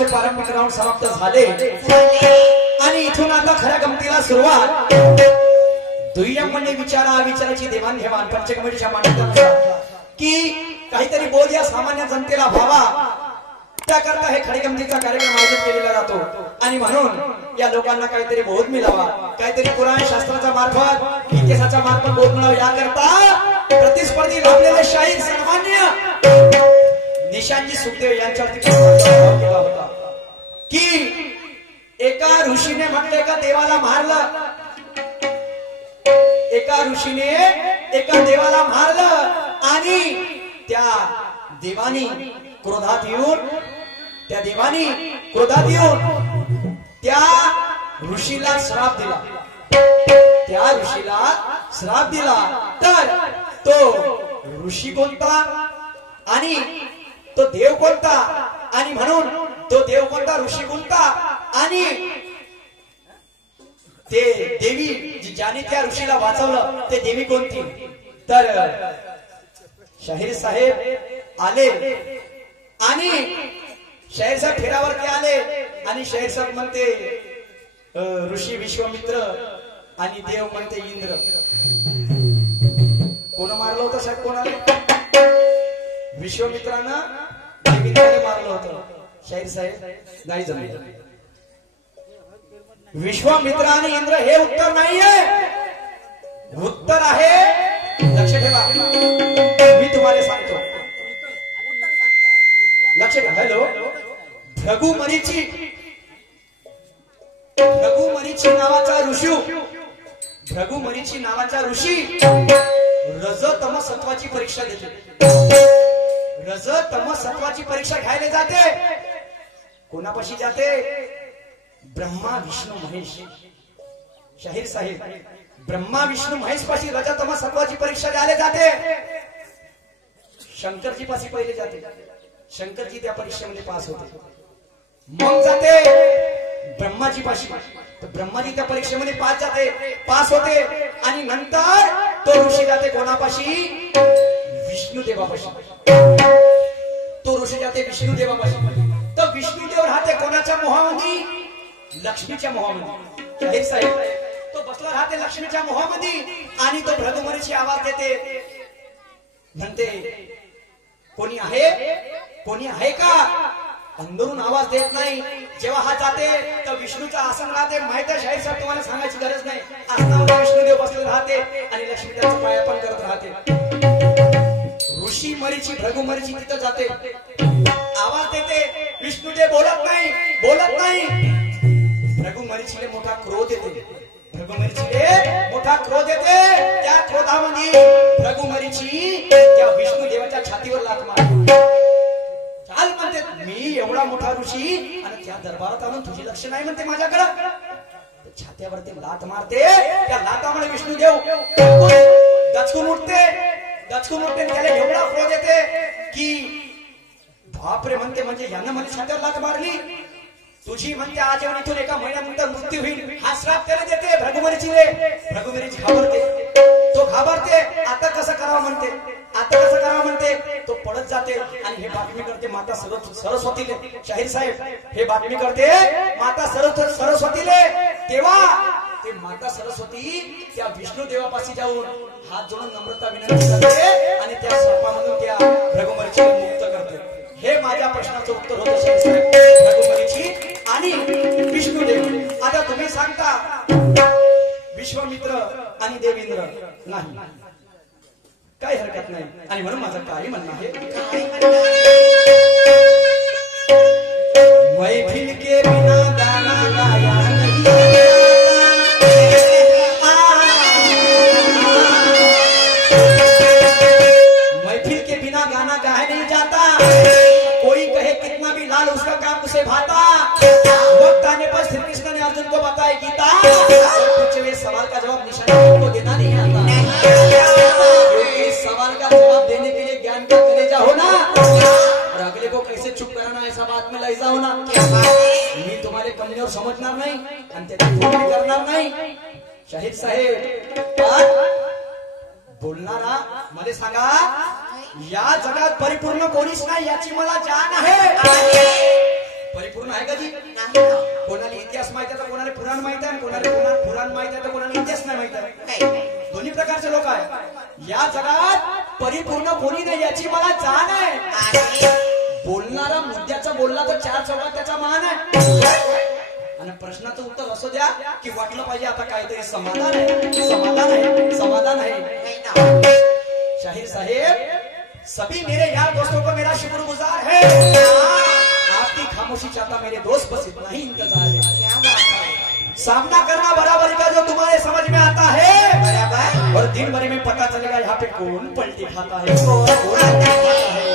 असे पारंपरिक राऊंड समाप्त झाले आणि इथून आता खऱ्या गमतीला सुरुवात। दुय्यम म्हणजे विचाराची देवाणघेवाण पंचकमेच्या मान्यतेनुसार की काहीतरी बोध या सामान्य जनतेला व्हावा, त्याकरता हे खरी गमतीचा कार्यक्रम आयोजित केलेला जातो आणि म्हणून या लोकांना काहीतरी बोध मिळावा, काहीतरी पुराण शास्त्राच्या मार्फत इतिहासाच्या मार्फत बोध मिळावा, याकरता प्रतिस्पर्धी लाभलेले शाहीर सामान्य निशांजी सुखदेव यांच्यावरती केला होता की एका ऋषीने म्हटलं एका देवाला मारलं, एका ऋषीने एका देवाला मारलं आणि त्या देवानी क्रोधात येऊन त्या ऋषीला श्राप दिला, तर तो ऋषी कोणता आणि तो देव कोणता, आणि म्हणून तो देव कोणता ऋषी कोणता आणि ते देवी ज्याने त्या ऋषीला वाचवलं ते देवी कोणती। तर शाहीर साहेब आले आणि शाहीर साहेब फेरावरती आले आणि शाहीर साहेब म्हणते ऋषी विश्वामित्र आणि देव म्हणते इंद्र। कोण मारलं होतं साहेब, कोणाला? विश्वामित्रानं देवींद्राने मारलं होतं। शाहीर साहेब नाही जमलं, विश्वामित्र आणि इंद्र हे उत्तर नाहीये, उत्तर आहे, लक्ष ठेवा मी तुम्हाला सांगतो, लक्ष ठेवा। हॅलो, भृगुमरीची नावाचा ऋषी रज तम सत्वाची परीक्षा देते, रज तम सत्वाची परीक्षा घ्यायला जाते, कोणापाशी जाते? ब्रह्मा विष्णू महेश। शाहीर साहेब ब्रह्मा विष्णू महेश पाशी रजतम सत्वाची परीक्षा द्यायला जाते, शंकरजी पाशी पहिले जाते, शंकरजी त्या परीक्षेमध्ये पास होते, मग जाते ब्रह्माजी पाशी, तर ब्रह्माजी त्या परीक्षेमध्ये पास होते आणि नंतर तो ऋषी जाते कोणापाशी? विष्णुदेवापाशी, तो ऋषी जाते विष्णुदेवापाशी, तर विष्णुदेव राहते कोणाच्या मोहामध्ये? लक्ष्मीच्या मोहामध्ये। शाहीर साहेब तो बसला राहते लक्ष्मीच्या मोहामध्ये आणि तो भृगुमरीची आवाज देते, म्हणते कोणी आहे का? अंदरून आवाज देत नाही, जेव्हा हा जाते तर विष्णूचं आसन राहते, माहिती आहे शाहीर साहेब तुम्हाला सांगायची गरज नाही, आसनावर विष्णुदेव बसले राहते आणि लक्ष्मी त्याचं पायापण करत राहते। ऋषी मरीची भृगुमरीची तिथं जाते, आवाज देते, विष्णुदेव बोलत नाही, भृगुमरीचीले मोठा क्रोध येते, त्या क्रोधामध्ये भृगुमरीची त्या विष्णुदेवाच्या छातीवर लाथ मारते, चाल म्हणते मी एवढा मोठा ऋषी आणि त्या दरबारात आणून तुझी लक्ष नाही म्हणते माझ्याकडं, छात्यावरती लाथ मारते, त्या लाथामुळे विष्णुदेव दचकून उठते, त्याला एवढा क्रोध येते की बापरे म्हणते, म्हणजे यानं मला छात्यावर लाथ मारली, तुझी म्हणते आज इथून एका महिन्यानंतर मृत्यू होईल, हा श्राप त्याला देते भृगुमरीची घाबरते, आता कसं करावं म्हणते, तो पळत जाते आणि हे बातमी करते माता सरस्वतीले। शाहीर साहेब हे बातमी करते माता सरस्वतीले, तेव्हा ते माता सरस्वती त्या विष्णुदेवापाशी जाऊन हात जोडून नम्रता विनंती करते आणि त्या सर्पामधून त्या भृगुमरीची मुक्त करते। हे माझ्या प्रश्नाचं उत्तर होतं शाहीर साहेब, भृगुमरीची आणि विष्णुदेव। आता तुम्ही सांगता विश्वामित्र आणि देवेंद्र नाही, काही हरकत नाही, आणि म्हणून माझं काही म्हणणं आहे, मैफिल के बिना गाना गाया नहीं, मैफिल के बिना गाना गाया नहीं जाता, कोई कहे कितना भी लाल उसका काम उसे भाता, वक्त आने पर श्री कृष्ण ने अर्जुन को बताया गीता, पूछे हुए सवाल का जवाब निशानी को देना नहीं आता, सवाल का जवाब देने के लिए ज्ञान का कलेजा होना और अगले को कैसे चुप कराना ऐसा बात में लहजा होना, मी तुम्हारे कमजोर समजणार नाही आणि त्याची करणार नाही। शाहीर साहेब बोलणारा मला सांगा, या जगात परिपूर्ण कोणीच नाही याची मला जाण आहे, परिपूर्ण आहे का जी? नाही ना. कोणाला इतिहास माहिती आहे तर कोणाला पुराण माहिती आहे, कोणाला पुराण माहिती आहे तर कोणाला इतिहास नाही माहिती आहे. दोन्ही प्रकारचे लोक आहेत या जगात. परिपूर्ण कोणी नाही याची मला जाण आहे. बोलणारा मुद्द्याचा बोलला तर चार चौकात त्याचा मान आहे. आणि प्रश्नाचं उत्तर असं द्या की वाटलं पाहिजे आता काहीतरी समाधान आहे, समाधान आहे, समाधान आहे. शाहीर साहेब, सभी मेरे यार दोस्तों को मेरा शुक्रगुजार है. आपकी खामोशी चाहता मेरे दोस्त, बस इतना ही इंतजार है. सामना करना बराबरी का जो तुम्हारे समझ में आता है बराबर, और दिन भर में पता चलेगा यहाँ पे कौन पलटी खाता है, कौन खाता है.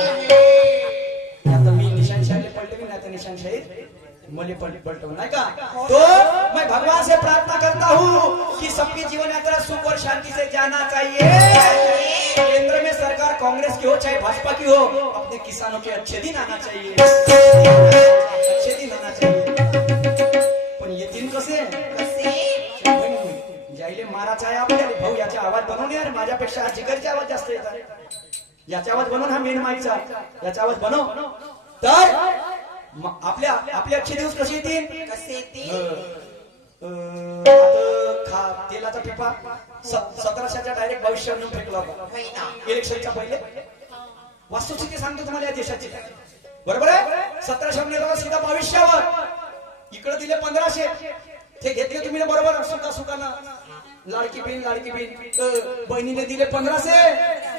या तो मी निशान शाहीर पलटे भी, नहीं तो निशान शाहीर मुझे पलटो नहीं का. तो मैं भगवान से प्रार्थना करता हूँ कि सबकी जीवन यात्रा सुख और शांति से जाना चाहिए. केंद्र में सरकार कांग्रेस की हो चाहे भाजपा की हो, अपने किसानों के अच्छे दिन आना चाहिए, अच्छे दिन आना चाहिए. पण ये दिन कसे जायले माराचा आहे आपल्याला. भाऊ याचा आवाज बनवून यार, माझ्यापेक्षा हा जिगरचा आवाज जास्त येतात. याचा आवाज बनवून, हा मेन माईकचा याचा आवाज बनव. तर आपले अच्छे दिवस कसे येतील, कसे येतील. तेलाचा पिपा 1700च्या डायरेक्ट 2200 फेकला होता इलेक्शनच्या पहिले. वस्तुस्थिती सांगतो तुम्हाला या देशाची, बरोबर आहे. 1700 सीधा 2200वर, इकडे दिले 1500. ते घेतले तुम्ही बरोबर सुखानं. लाडकी बहीण बहिणीने दिले 1500,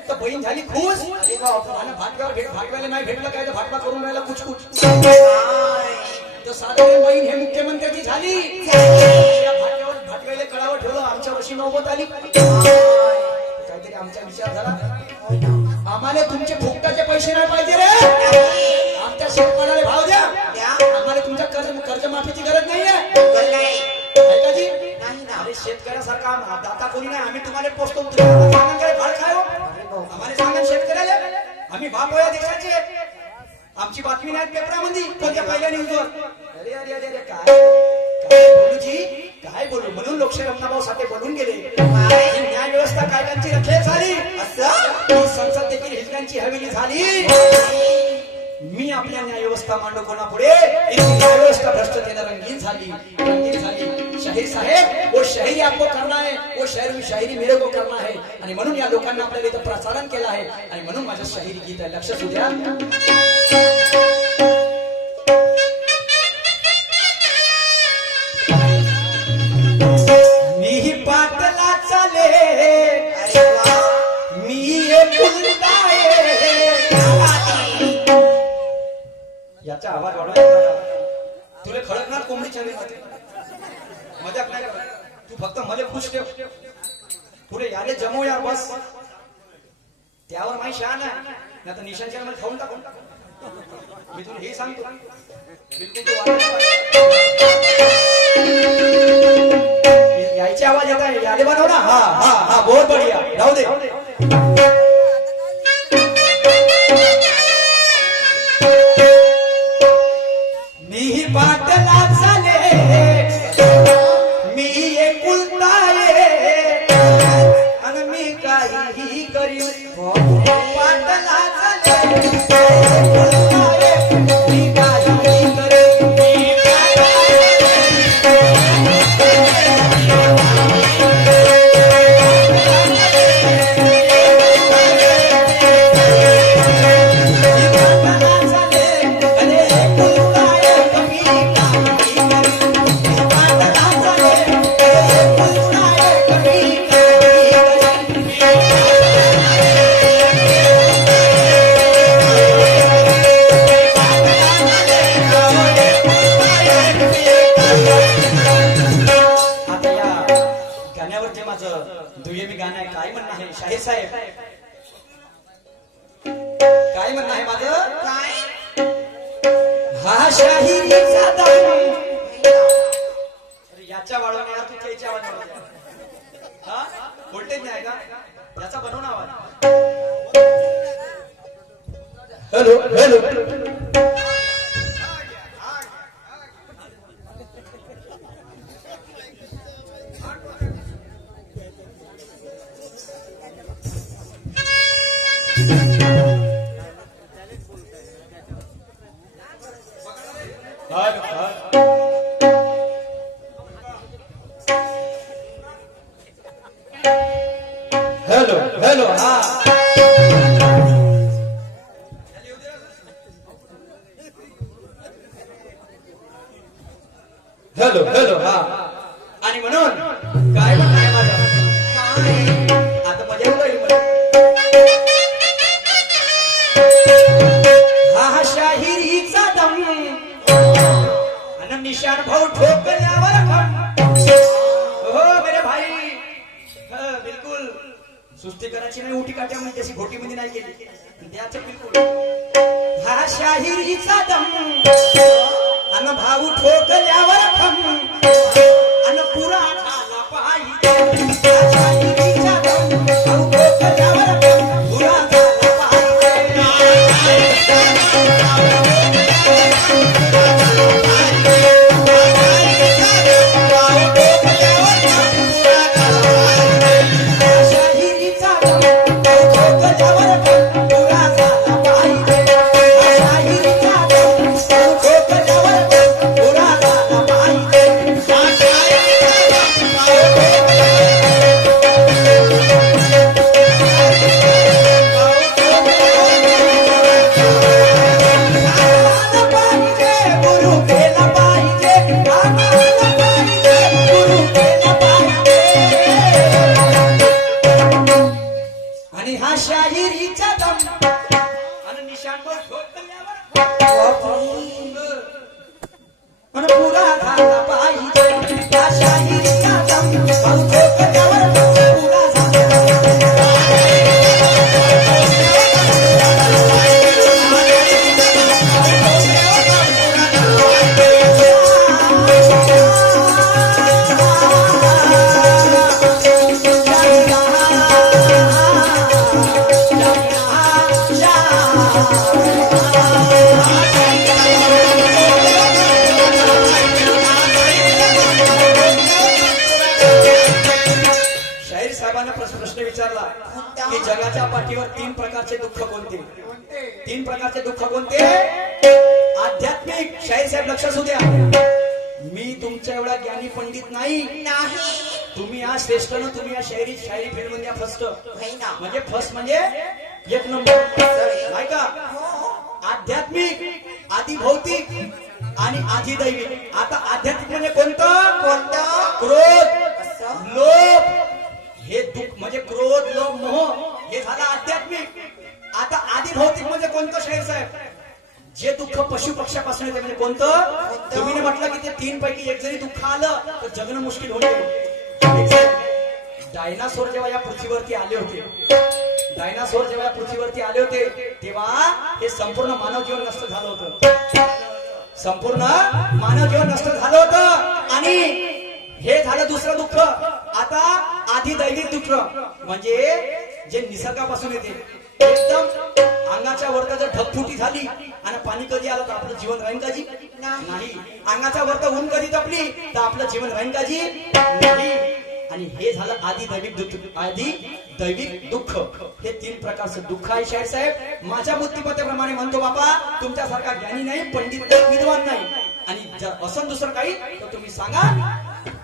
तर बहीण झाली खुश. भाटव्याला नाही भेटलं काय तर भाटवा करून राहिला कुछ तर साधारण बहीण हे मुख्यमंत्र्याची झाली. भाटव्याला कळावर ठेवलं, आमच्या वर्षी नौबत आली. काहीतरी आमचा विचार झाला, आम्हाला तुमचे फुकटाचे पैसे नाही पाहिजे रे, आमच्या शेतमालाला भाव द्या. आम्हाला तुमच्या कर्जमाफीची गरज नाहीये का जी. अरे शेतकऱ्यासारखा दाता कोणी नाही. आम्ही तुम्हाला पोचतो, भाड खायो. आम्हाला सांगा शेतकऱ्याला, आम्ही बाप या देशाचे. आमची बातमी नाही पेपरामध्ये कोणत्या पहिल्या न्यूजवर. अरे अरे अरे अरे काय बोलू जी, काय बोलू. म्हणून लोकशाही रत्नाभाऊ साठे बोलून गेले, न्याय व्यवस्था कायद्यांची रखेल झाली, असं संसद देखील हिजड्यांची हवेली झाली. मी आपल्या न्याय व्यवस्था मांडू कोणापुढे, न्याय व्यवस्था भ्रष्टतेने रंगीन झाली, रंगीन झाली. शाहीर साहेब, वो शायरी आपको करना है, वो शायरी मेरे को करना है. आणि म्हणून या लोकांना आपल्याला इथं प्रसारण केलं आहे. आणि म्हणून माझं शाहिरी गीत आहे, लक्ष असू द्या. मी पाटला चाले, मी याचा आवाज वाढवायचा. तुला खडकणार कोंबडी चवी मजाक नाही करत. तू फक्त मला खुश ठेव. पुढे याले जमव यार बस. त्यावर माही शान आहे, नाही तर निशांच्या मध्ये खाऊन टाकून. मी तुला हे सांगतो, बिलकुल यायचे आवाज येत आहे. याले बनव ना. हा हा हा, बहुत बढिया, राहू दे. मी पाटला झाले, मी एकुलता आणि मी काहीही करीन. पाटला झाले, मी काहीही करीन. दुय्यमी गाणं आहे. काय म्हणणं आहे शाहीर साहेब, काय म्हणणं आहे माझं. काय हा शाहिरीचा दारू. याच्या वाढवणे यार, तू त्याच्या वाढवणे. हा व्होल्टेज नाही का याचा, बनवून आवाज. Hello hello. हा शाहिरीचा दम आणि निशाण भाऊ ठोकल्यावर हो मेरे भाई बिलकुल सुस्ती करायची नाही उठी काट्या म्हणजे तशी घोटी मध्ये नाही केली त्याचं बिलकुल हा शाहिरीचा दम आणि भाऊ ठोकल्यावर आणि पुरा झाला पाहिजे शाहिरीचा दम भाऊ ठोकल्यावर पुरा झाला पाहिजे जगाच्या पाठीवर तीन प्रकारचे दुःख कोणते तीन प्रकारचे दुःख कोणते आध्यात्मिक शाहीर साहेब लक्ष असू द्या मी तुमच्या एवढा ज्ञानी पंडित नाही तुम्ही या श्रेष्ठ ना तुम्ही या शायरी फील्ड मध्ये फर्स्ट म्हणजे फर्स्ट म्हणजे एक नंबर नाही का आध्यात्मिक आधी भौतिक आणि आधी दैविक आता आध्यात्मिक म्हणजे कोणतं क्रोध लोभ हे दुःख म्हणजे क्रोध लोभ मोह हे झालं आध्यात्मिक आता आधी भौतिक म्हणजे कोणतं शाहीर साहेब जे दुःख पशु पक्षापासून येते म्हणजे कोणतं तुम्ही म्हटलं की ते तीन पैकी एक जरी दुःख आलं तर जगणं मुश्किल होईल डायनासोर जेव्हा या पृथ्वीवरती आले होते तेव्हा हे संपूर्ण मानव जीवन नष्ट झालं होतं आणि हे झालं दुसरं दुःख आता आधी दैविक दुःख म्हणजे जे निसर्गापासून येते एकदम अंगाच्या वरता जर ढगफुटी झाली आणि पाणी कधी आलं तर आपलं जीवन राहील का जी नाही अंगाच्या वरता ऊन कधी तपली तर आपलं जीवन राहील का जी नाही आणि हे झालं आधी दैविक दुःख हे तीन प्रकारचं दुःख आहे शाहीर साहेब माझ्या बुद्धिमत्तेप्रमाणे म्हणतो बाबा तुमच्यासारखा ज्ञानी नाही पंडित नाही विद्वान नाही आणि जर असं दुसरं काही तर तुम्ही सांगा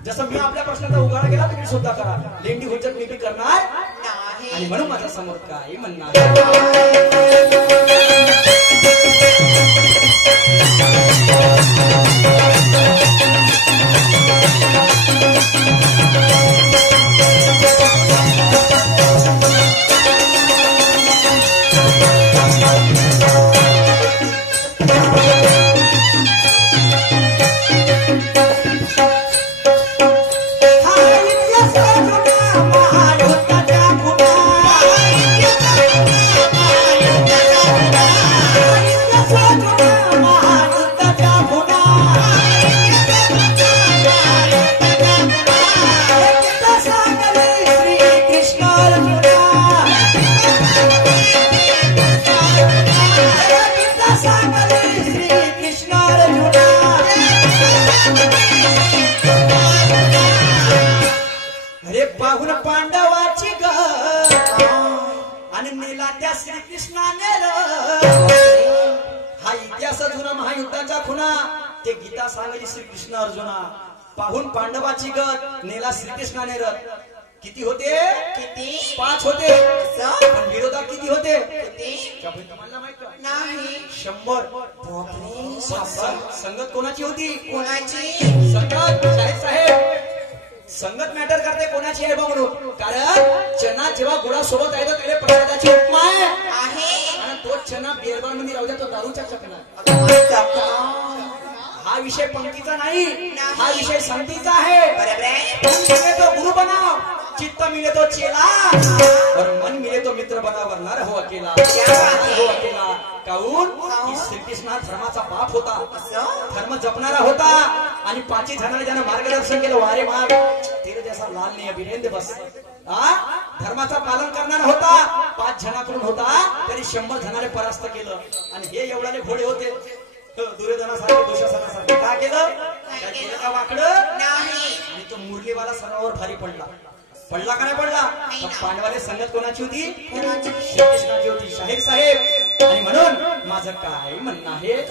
जसं मी आपल्या प्रश्नाचा उघाडा केला तुम्ही सुद्धा करा लेंडी हुज्जत मी बी करणार आणि म्हणून माझ्या समोर काय म्हणणार श्रीकृष्ण अर्जुना पाहून पांडवाची गत नेला श्रीकृष्णाने रथ किती होते 5 होते पण विरोधात किती होते तुम्हाला माहित नाही 100 संगत कोणाची होती संगत साहेब संगत मॅटर करते कोणाची आहे म्हणून कारण चना जेव्हा गुळासोबत आहे तर त्याला प्रसादाची उपमा आहे आणि तो चना बेरबार मध्ये राहू द्या, तो दारूच्या चकना. हा विषय पंक्तीचा नाही, हा विषय संगतीचा आहे. मिले तो गुरु बनाव, चित्त मिले तो चेला, और मन मिले तो मित्र बनाव, वरना रहो अकेला. रहो अकेला. काहून की श्रीकृष्ण धर्माचा बाप होता, धर्म जपणारा होता. आणि 5 जणांना ज्यानं मार्गदर्शन केलं, वारे माग तेरे जैसा लाल नाही अभिनेंद्र बस. धर्माचा पालन करणारा होता. 5 जणांकडून होता, तरी 100 जणांनी परास्त केलं. आणि हे एवढाले घोडे होते दुर्योधनासारखे, दुशासनासारखे. काय केलं? काय केलं का वाकडं नाही. आणि तो मुरलीवाला सर्वांवर भारी पडला. पडला का नाही पडला? पांडवाले संगत कोणाची होती? श्रीकृष्णाची होती. शाहीर साहेब, आणि म्हणून माझं काय म्हणणं आहे,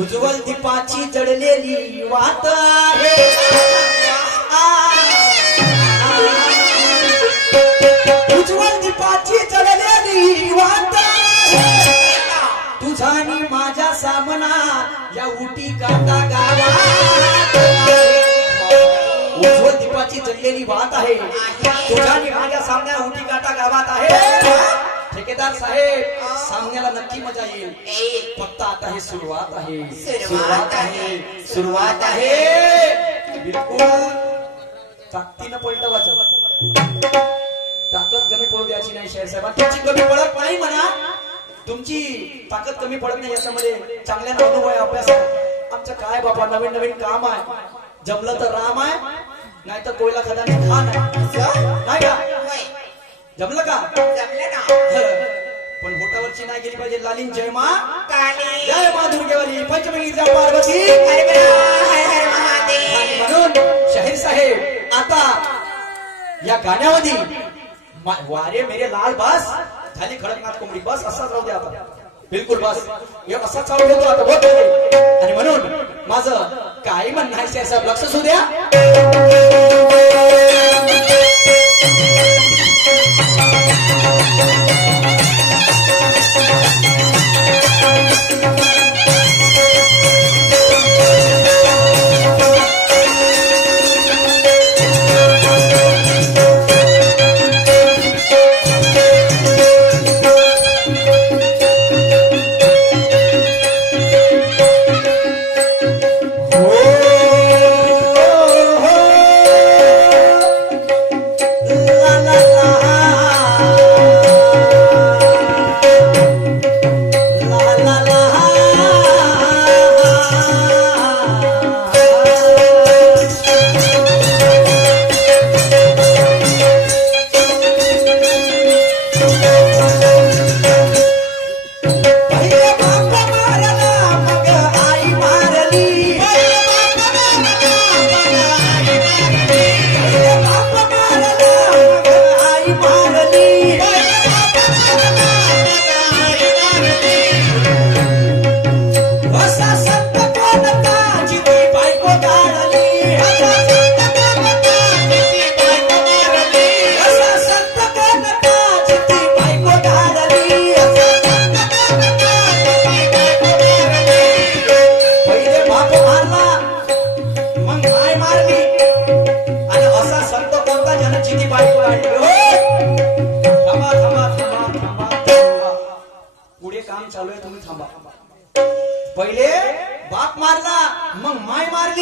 उज्ज्वल दीपाची जडलेली वात आहे. उज्ज्वल दीपाची जडलेली वात आहे. तुझा आणि माझ्या सामना या उटी काटा गावात. उज्ज्वल दीपाची जडलेली वात आहे. तुझा आणि माझ्या सामन्या उटी काटा गावात आहे. ठेकेदार साहेब, सामन्याला नक्की मजा येईल. फक्त आता हे सुरुवात आहे, सुरुवात आहे, सुरुवात आहे. बिलकुल ताकदीनं पलटवायचं. ताकद कमी पडू द्यायची नाही. शेर साहेब, तुमची कमी पडत नाही म्हणा, तुमची ताकद कमी पडत नाही. याच्यामध्ये चांगल्या अनुभव आहे, अभ्यास आहे. आमचं काय बाबा, नवीन नवीन काम आहे. जमलं तर राम आहे, नाही तर कोयला खदाने खान आहे. नाही का? जमलं का? जमलं ना. पण होटावरची नाही गेली पाहिजे. लालीन जय मा काली, जय मा दुर्गेवाली, पंचमी जय पार्वती. म्हणून शाहीर साहेब, आता या गाण्यामध्ये वारे मेरे लाल बस झाली, खडकनाथ कोंबडी बस, असाच राहू द्या आता. बिलकुल बस, हे असाच चालू होतो आता, बहुत झाले. आणि म्हणून माझं काही म्हणणं आहे शाहीर साहेब, लक्ष असू द्या.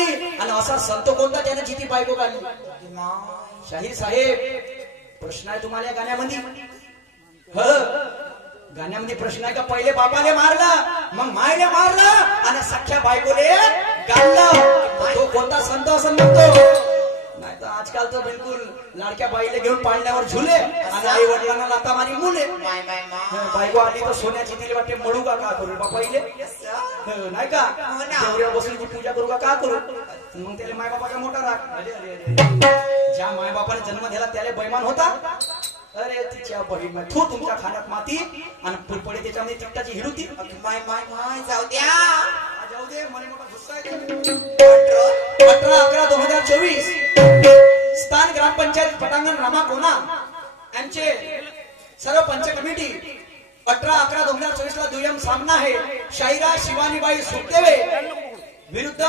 मारली आणि असा संत कोणता त्याने जिती बायको काढली? शाहीर साहेब, प्रश्न आहे तुम्हाला या गाण्यामध्ये. गाण्यामध्ये प्रश्न आहे का पहिले बापाले मारलं, मग मायले मारलं आणि सख्या बायकोले गाडलं, तो कोणता संत असं म्हणतो? नाही तर आजकाल तर बिलकुल लाडक्या बाईले घेऊन पाळण्यावर झुले आणि आई वडिलांना लाता मारी मुले. बायको आली तर सोन्याची दिली वाटते, मळू का करू बा पहिले, नाही का देवऱ्यावर बसून पूजा करू का करू? मग त्याला मायबापाचा मोठा राग. ज्या मायबापाने जन्म दिला त्याला बैमान होता. अरे तिच्या बहीण थू तुमच्या खाण्यात माती आणि पुरपडी त्याच्यामध्ये तिकटाची हिरुती. माय माय माय जाऊ द्या, जाऊ दे, मला मोठा गुस्सा येतो. 18/11/2024 स्थान ग्रामपंचायत पटांगण रामाकोना यांचे सर्व पंच कमिटी 18/11/2024 ला दुय्यम सामना आहे. शाहिरा शिवानीबाई सुखदेवे विरुद्ध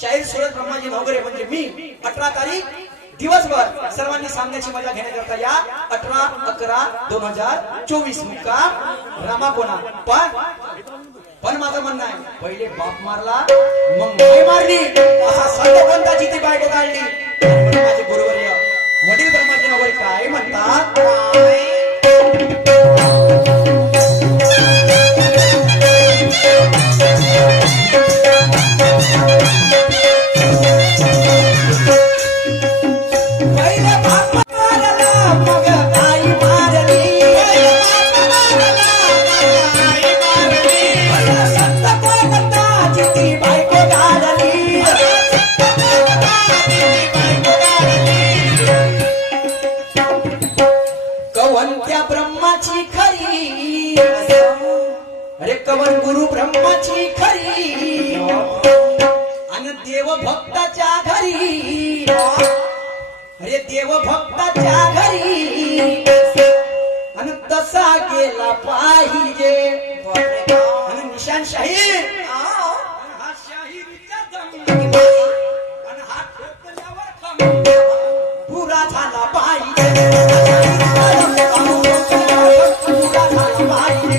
शाहीर सुरज ब्रह्माजी नवगरे म्हणजे मी. 18 तारीख दिवसभर सर्वांनी सामन्याची मजा घेण्याकरता या. 18/11/2024 मुक्काम रामाकोना. पण माझं म्हणणं आहे, पहिले बाप मारला मग माय मारली, असा संत कोणता जिथे बायको काढली? माझे गुरुवर्य वडील ब्रह्माजी नवगरे काय म्हणतात? कवन गुरु ब्रह्माची खरी आणि देव भक्ताच्या घरी. अरे देव भक्ताच्या घरी आणि तसा गेला पाहिजे. आणि निशान शाहीर हा शाहिरीचा दम आणि हा ठोकल्यावर खम पुरा झाला पाहिजे. पुरा झाला पाहिजे.